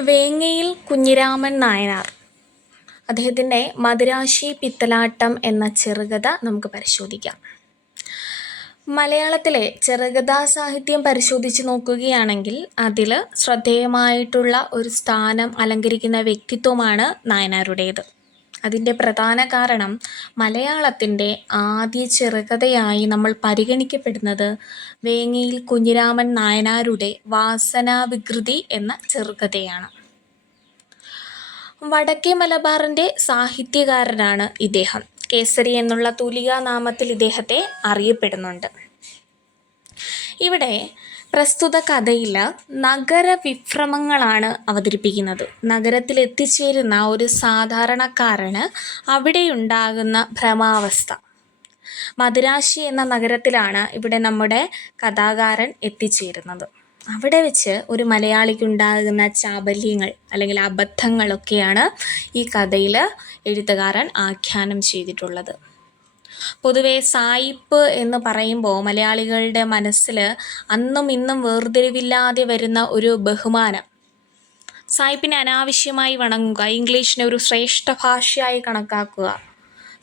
വേങ്ങയിൽ കുഞ്ഞിരാമൻ നായനാർ. അദ്ദേഹത്തിന്റെ മദുരാശി പിത്തലാട്ടം എന്ന ചെറുകഥ നമുക്ക് പരിശോധിക്കാം. മലയാളത്തിലെ ചെറുകഥാ സാഹിത്യം പരിശോധിച്ച് നോക്കുകയാണെങ്കിൽ അതിൽ ശ്രദ്ധേയമായിട്ടുള്ള ഒരു സ്ഥാനം അലങ്കരിക്കുന്ന വ്യക്തിത്വമാണ് നായനാരുടേത്. അതിന്റെ പ്രധാന കാരണം മലയാളത്തിന്റെ ആദ്യ ചെറുകഥയായി നമ്മൾ പരിഗണിക്കപ്പെടുന്നത് വേങ്ങയിൽ കുഞ്ഞിരാമൻ നായനാരുടെ വാസനാവികൃതി എന്ന ചെറുകഥയാണ്. വടക്കേ മലബാറിന്റെ സാഹിത്യകാരനാണ് ഇദ്ദേഹം. കേസരി എന്നുള്ള നാമത്തിൽ ഇദ്ദേഹത്തെ അറിയപ്പെടുന്നുണ്ട്. ഇവിടെ പ്രസ്തുത കഥയിൽ നഗര വിഭ്രമങ്ങളാണ് അവതരിപ്പിക്കുന്നത്. നഗരത്തിൽ എത്തിച്ചേരുന്ന ഒരു സാധാരണക്കാരന് അവിടെയുണ്ടാകുന്ന ഭ്രമാവസ്ഥ. മദുരാശി എന്ന നഗരത്തിലാണ് ഇവിടെ നമ്മുടെ കഥാകാരൻ എത്തിച്ചേരുന്നത്. അവിടെ വെച്ച് ഒരു മലയാളിക്കുണ്ടാകുന്ന ചാബല്യങ്ങൾ അല്ലെങ്കിൽ അബദ്ധങ്ങളൊക്കെയാണ് ഈ കഥയിൽ എഴുത്തുകാരൻ ആഖ്യാനം ചെയ്തിട്ടുള്ളത്. പൊതുവെ സായിപ്പ് എന്ന് പറയുമ്പോൾ മലയാളികളുടെ മനസ്സിൽ അന്നും ഇന്നും വേർതിരിവില്ലാതെ വരുന്ന ഒരു ബഹുമാനം. സായിപ്പിനെ അനാവശ്യമായി വണങ്ങുക ഇംഗ്ലീഷിനെ ഒരു ശ്രേഷ്ഠ ഭാഷയായി കണക്കാക്കുക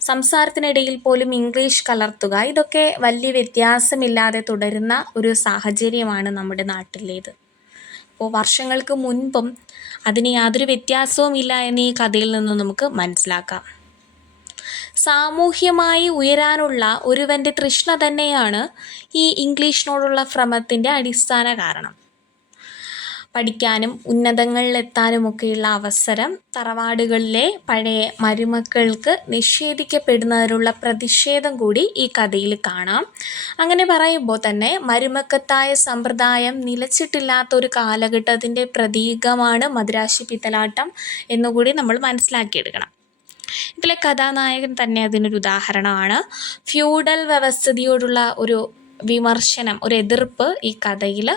സംസാരത്തിനിടയിൽ പോലും ഇംഗ്ലീഷ് കലർത്തുക ഇതൊക്കെ വലിയ വ്യത്യാസമില്ലാതെ തുടരുന്ന ഒരു സാഹചര്യമാണ് നമ്മുടെ നാട്ടിലേത്. അപ്പോൾ വർഷങ്ങൾക്ക് മുൻപും അതിന് യാതൊരു വ്യത്യാസവും ഇല്ല എന്ന് ഈ കഥയിൽ നിന്ന് നമുക്ക് മനസ്സിലാക്കാം. സാമൂഹ്യമായി ഉയരാനുള്ള ഒരുവന്റെ തൃഷ്ണ തന്നെയാണ് ഈ ഇംഗ്ലീഷിനോടുള്ള ഭ്രമത്തിന്റെ അടിസ്ഥാന കാരണം. പഠിക്കാനും ഉന്നതങ്ങളിലെത്താനുമൊക്കെയുള്ള അവസരം തറവാടുകളിലെ പഴയ മരുമക്കൾക്ക് നിഷേധിക്കപ്പെടുന്നതിനുള്ള പ്രതിഷേധം കൂടി ഈ കഥയിൽ കാണാം. അങ്ങനെ പറയുമ്പോൾ തന്നെ മരുമക്കത്തായ സമ്പ്രദായം നിലച്ചിട്ടില്ലാത്ത ഒരു കാലഘട്ടത്തിന്റെ പ്രതീകമാണ് മദുരാശി പിത്തലാട്ടം എന്നുകൂടി നമ്മൾ മനസ്സിലാക്കിയെടുക്കണം. ഇതിലെ കഥാനായകൻ തന്നെ അതിനൊരു ഉദാഹരണമാണ്. ഫ്യൂഡൽ വ്യവസ്ഥിതിയോടുള്ള ഒരു വിമർശനം ഒരു എതിർപ്പ് ഈ കഥയിൽ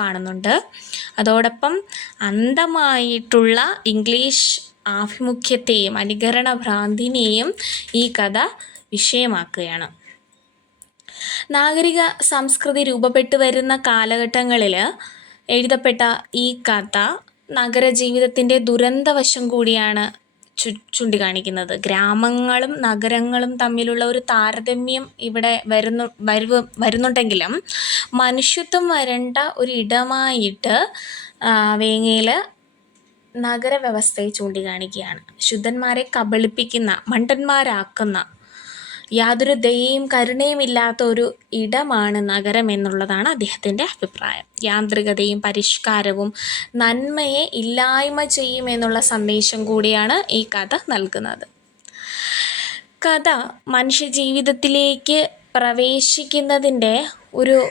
കാണുന്നുണ്ട്. അതോടൊപ്പം അന്ധമായിട്ടുള്ള ഇംഗ്ലീഷ് ആഭിമുഖ്യത്തെയും അനുകരണ ഭ്രാന്തിനെയും ഈ കഥ വിഷയമാക്കുകയാണ്. നാഗരിക സംസ്കൃതി രൂപപ്പെട്ടു വരുന്ന കാലഘട്ടങ്ങളിൽ എഴുതപ്പെട്ട ഈ കഥ നഗരജീവിതത്തിന്റെ ദുരന്തവശം കൂടിയാണ് ചു ചൂണ്ടിക്കാണിക്കുന്നത്. ഗ്രാമങ്ങളും നഗരങ്ങളും തമ്മിലുള്ള ഒരു താരതമ്യം ഇവിടെ വരുന്നു വരുവ് വരുന്നുണ്ടെങ്കിലും മനുഷ്യത്വം വരേണ്ട ഒരു ഇടമായിട്ട് വേങ്ങയിൽ നഗരവ്യവസ്ഥയെ ചൂണ്ടിക്കാണിക്കുകയാണ്. ശുദ്ധന്മാരെ കബളിപ്പിക്കുന്ന മണ്ടന്മാരാക്കുന്ന യാതൊരു ദയയും കരുണയും ഇല്ലാത്ത ഒരു ഇടമാണ് നഗരം എന്നുള്ളതാണ് അദ്ദേഹത്തിന്റെ അഭിപ്രായം. യാന്ത്രികതയും പരിഷ്കാരവും നന്മയെ ഇല്ലായ്മ ചെയ്യുമെന്നുള്ള സന്ദേശം കൂടിയാണ് ഈ കഥ നൽകുന്നത്. കഥ മനുഷ്യജീവിതത്തിലേക്ക് പ്രവേശിക്കുന്നതിന്റെ ഒരു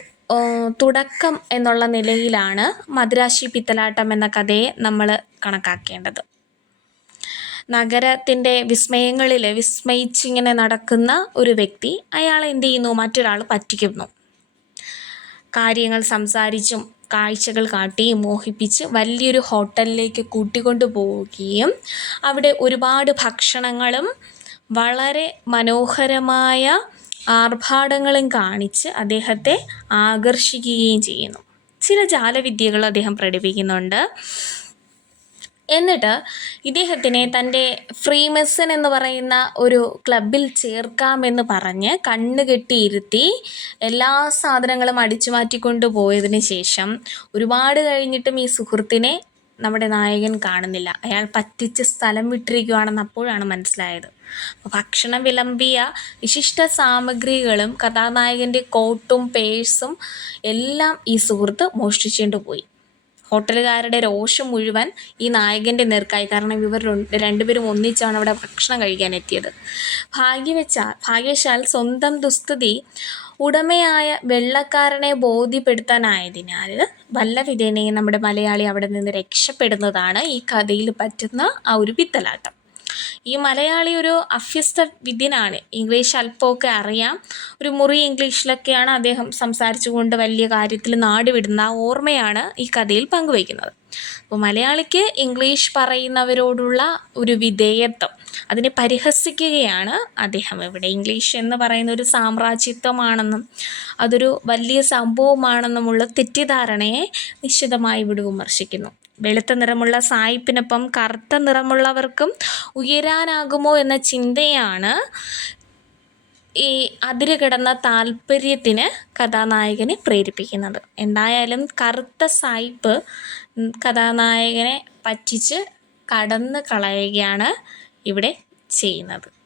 തുടക്കം എന്നുള്ള നിലയിലാണ് മദ്രാശി പിത്തലാട്ടം എന്ന കഥയെ നമ്മൾ കണക്കാക്കേണ്ടത്. നഗരത്തിന്റെ വിസ്മയങ്ങളിൽ വിസ്മയിച്ചിങ്ങനെ നടക്കുന്ന ഒരു വ്യക്തി അയാൾ എന്ത് ചെയ്യുന്നു? മറ്റൊരാൾ പറ്റിക്കുന്നു. കാര്യങ്ങൾ സംസാരിച്ചും കാഴ്ചകൾ കാട്ടിയും മോഹിപ്പിച്ച് വലിയൊരു ഹോട്ടലിലേക്ക് കൂട്ടിക്കൊണ്ടു പോവുകയും അവിടെ ഒരുപാട് ഭക്ഷണങ്ങളും വളരെ മനോഹരമായ ആർഭാടങ്ങളും കാണിച്ച് അദ്ദേഹത്തെ ആകർഷിക്കുകയും ചെയ്യുന്നു. ചില ജാലവിദ്യകൾ അദ്ദേഹം പ്രകടിപ്പിക്കുന്നുണ്ട്. എന്നിട്ട് ഇദ്ദേഹത്തിനെ തന്റെ ഫ്രീമെസൺ എന്ന് പറയുന്ന ഒരു ക്ലബിൽ ചേർക്കാമെന്ന് പറഞ്ഞ് കണ്ണ് കെട്ടിയിരുത്തി എല്ലാ സാധനങ്ങളും അടിച്ചു മാറ്റിക്കൊണ്ട് പോയതിന് ശേഷം ഒരുപാട് കഴിഞ്ഞിട്ടും ഈ സുഹൃത്തിനെ നമ്മുടെ നായകൻ കാണുന്നില്ല. അയാൾ പറ്റിച്ച് സ്ഥലം വിട്ടിരിക്കുകയാണെന്ന് അപ്പോഴാണ് മനസ്സിലായത്. ഭക്ഷണം വിളമ്പിയ വിശിഷ്ട സാമഗ്രികളും കഥാനായകന്റെ കോട്ടും പേഴ്സും എല്ലാം ഈ സുഹൃത്ത് മോഷ്ടിച്ചുകൊണ്ട് പോയി. ഹോട്ടലുകാരുടെ രോഷം മുഴുവൻ ഈ നായകന്റെ നേർക്കായി. കാരണം ഇവർ രണ്ടുപേരും ഒന്നിച്ചാണ് അവിടെ ഭക്ഷണം കഴിക്കാൻ എത്തിയത്. ഭാഗ്യവച്ചാൽ ഭാഗ്യവശാൽ സ്വന്തം ദുസ്ഥിതി ഉടമയായ വെള്ളക്കാരനെ ബോധ്യപ്പെടുത്താനായതിനാൽ വല്ല വിധേനയും നമ്മുടെ മലയാളി അവിടെ നിന്ന് രക്ഷപ്പെടുന്നതാണ് ഈ കഥയിൽ പറ്റുന്ന ആ ഒരു പിത്തലാട്ടം ഈ മലയാളി ഒരു അഭ്യസ്ത വിദ്യനാണ്. ഇംഗ്ലീഷ് അല്പമൊക്കെ അറിയാം. ഒരു മുറി ഇംഗ്ലീഷിലൊക്കെയാണ് അദ്ദേഹം സംസാരിച്ചുകൊണ്ട് വലിയ കാര്യത്തിൽ നാട് വിടുന്ന ആ ഓർമ്മയാണ് ഈ കഥയിൽ പങ്കുവയ്ക്കുന്നത്. അപ്പോൾ മലയാളിക്ക് ഇംഗ്ലീഷ് പറയുന്നവരോടുള്ള ഒരു വിധേയത്വം അതിനെ പരിഹസിക്കുകയാണ് അദ്ദേഹം. ഇവിടെ ഇംഗ്ലീഷ് എന്ന് പറയുന്ന ഒരു സാമ്രാജ്യത്വമാണെന്നും അതൊരു വലിയ സംഭവമാണെന്നുമുള്ള തെറ്റിദ്ധാരണയെ നിശ്ചിതമായി ഇവിടെ വിമർശിക്കുന്നു വെളുത്ത നിറമുള്ള സായിപ്പിനൊപ്പം കറുത്ത നിറമുള്ളവർക്കും ഉയരാനാകുമോ എന്ന ചിന്തയാണ് ഈ അതിര് കിടന്ന താല്പര്യത്തിന് കഥാനായകനെ പ്രേരിപ്പിക്കുന്നത്. എന്തായാലും കറുത്ത സായിപ്പ് കഥാനായകനെ പറ്റിച്ച് കടന്ന് കളയുകയാണ് ഇവിടെ ചെയ്യുന്നത്.